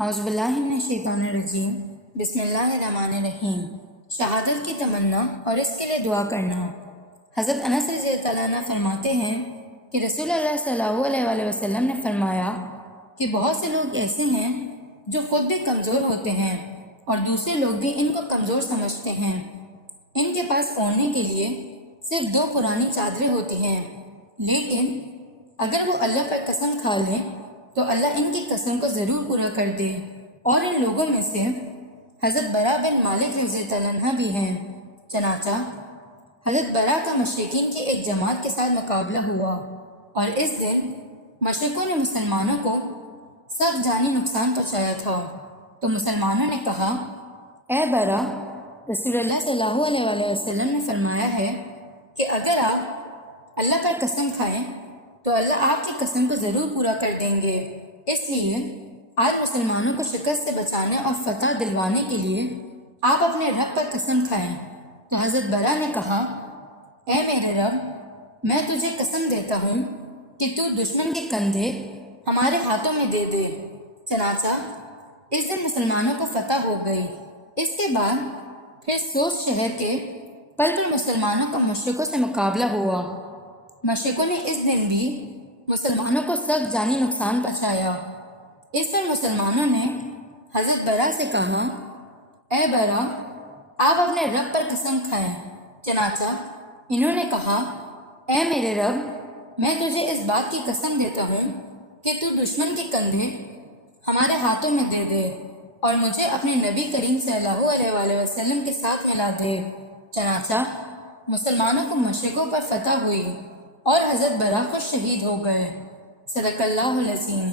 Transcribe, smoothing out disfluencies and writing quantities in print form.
اعوذ باللہ من الشیطان الرجیم بسم اللہ الرحمن الرحیم۔ شہادت کی تمنا اور اس کے لیے دعا کرنا۔ حضرت انس رضی اللہ عنہ فرماتے ہیں کہ رسول اللہ صلی اللہ علیہ وسلم نے فرمایا کہ بہت سے لوگ ایسے ہیں جو خود بھی کمزور ہوتے ہیں اور دوسرے لوگ بھی ان کو کمزور سمجھتے ہیں۔ ان کے پاس اوڑھنے کے لیے صرف 2 پرانی چادریں ہوتی ہیں، لیکن اگر وہ اللہ پر قسم کھا لیں تو اللہ ان کی قسم کو ضرور پورا کر دے۔ اور ان لوگوں میں سے حضرت برا بن مالک رضی اللہ عنہ بھی ہیں۔ چنانچہ حضرت برا کا مشرکین کی ایک جماعت کے ساتھ مقابلہ ہوا اور اس دن مشرکوں نے مسلمانوں کو سخت جانی نقصان پہنچایا تھا، تو مسلمانوں نے کہا، اے برا، رسول اللہ صلی اللہ علیہ وسلم نے فرمایا ہے کہ اگر آپ اللہ پر قسم کھائیں تو اللہ آپ کی قسم کو ضرور پورا کر دیں گے۔ اس لیے آج مسلمانوں کو شکست سے بچانے اور فتح دلوانے کے لیے آپ اپنے رب پر قسم کھائیں۔ تو حضرت برا نے کہا، اے میرے رب، میں تجھے قسم دیتا ہوں کہ تو دشمن کے کندھے ہمارے ہاتھوں میں دے دے۔ چنانچہ اس دن مسلمانوں کو فتح ہو گئی۔ اس کے بعد پھر سوس شہر کے پل پر مسلمانوں کا مشرکوں سے مقابلہ ہوا۔ مشرکوں نے اس دن بھی مسلمانوں کو سخت جانی نقصان پہنچایا۔ اس پر مسلمانوں نے حضرت برا سے کہا، اے برا، آپ اپنے رب پر قسم کھائیں۔ چنانچہ انہوں نے کہا، اے میرے رب، میں تجھے اس بات کی قسم دیتا ہوں کہ تو دشمن کے کندھے ہمارے ہاتھوں میں دے دے اور مجھے اپنے نبی کریم صلی اللہ علیہ وسلم کے ساتھ ملا دے۔ چنانچہ مسلمانوں کو مشرکوں پر فتح ہوئی اور حضرت برا خود شہید ہو گئے۔ صدق اللہ العظیم۔